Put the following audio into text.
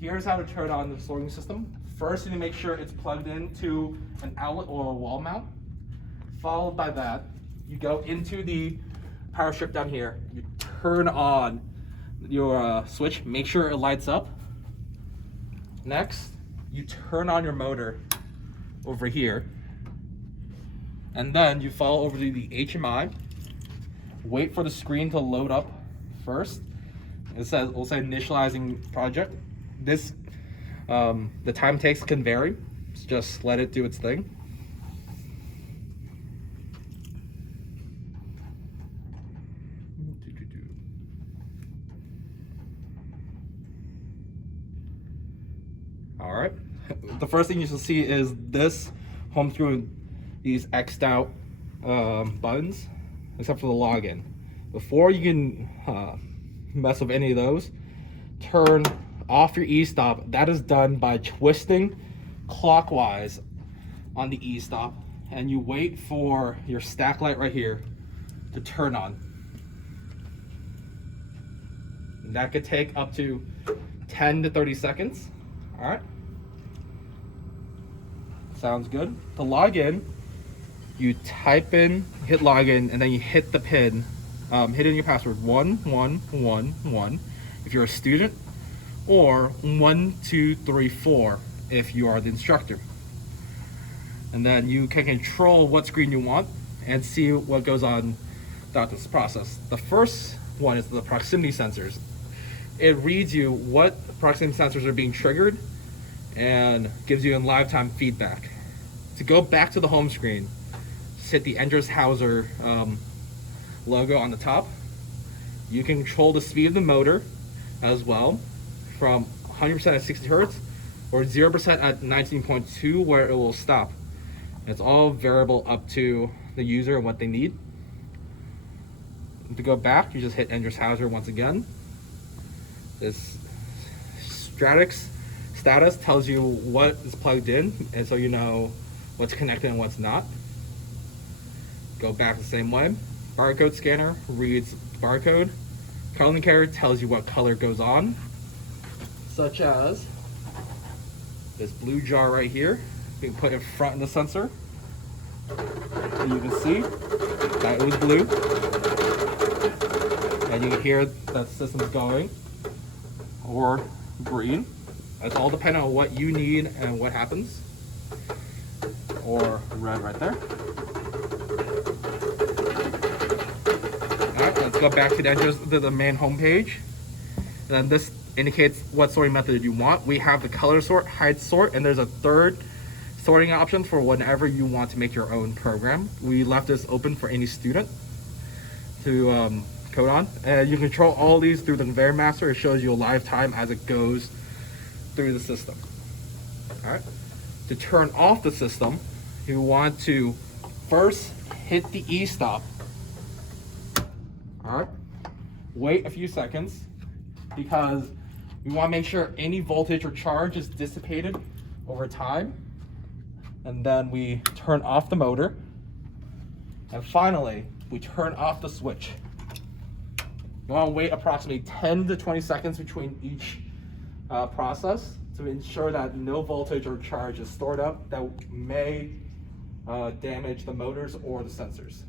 Here's how to turn on the sorting system. First, you need to make sure it's plugged into an outlet or a wall mount. Followed by that, you go into the power strip down here. You turn on your switch, make sure it lights up. Next, you turn on your motor over here. And then you follow over to the HMI. Wait for the screen to load up first. It says, we'll say initializing project. This, the time it takes can vary. So just let it do its thing. All right. The first thing you should see is this home screen, these X'd out buttons, except for the login. Before you can mess with any of those, turn off your e-stop. That is done by twisting clockwise on the e-stop, and you wait for your stack light right here to turn on. And that could take up to 10 to 30 seconds. All right. Sounds good. To log in, you type in, hit login, and then you hit the PIN. Hit in your password 1111 if you're a student, or 1234 if you are the instructor. And then you can control what screen you want and see what goes on throughout this process. The first one is the proximity sensors. It reads you what proximity sensors are being triggered and gives you in live time feedback. To go back to the home screen, just hit the Enders Hauser logo on the top. You can control the speed of the motor as well, from 100% at 60 Hertz or 0% at 19.2 where it will stop. It's all variable up to the user and what they need. To go back, you just hit Enders Hauser once again. This status tells you what is plugged in, and so you know what's connected and what's not. Go back the same way. Barcode scanner reads barcode. Color indicator tells you what color goes on, such as this blue jar right here. You can put it in front of the sensor, and you can see that it was blue, and you can hear that the system's going, or green. It's all dependent on what you need and what happens. Or red right there. Alright, let's go back to the main home page. And then this indicates what sorting method you want. We have the color sort, hide sort, and there's a third sorting option for whenever you want to make your own program. We left this open for any student to code on. And you control all these through the conveyor master. It shows you a live time as it goes through the system. All right. To turn off the system, you want to first hit the e-stop. All right. Wait a few seconds because we want to make sure any voltage or charge is dissipated over time. And then we turn off the motor. And finally, we turn off the switch. You want to wait approximately 10 to 20 seconds between each process to ensure that no voltage or charge is stored up that may damage the motors or the sensors.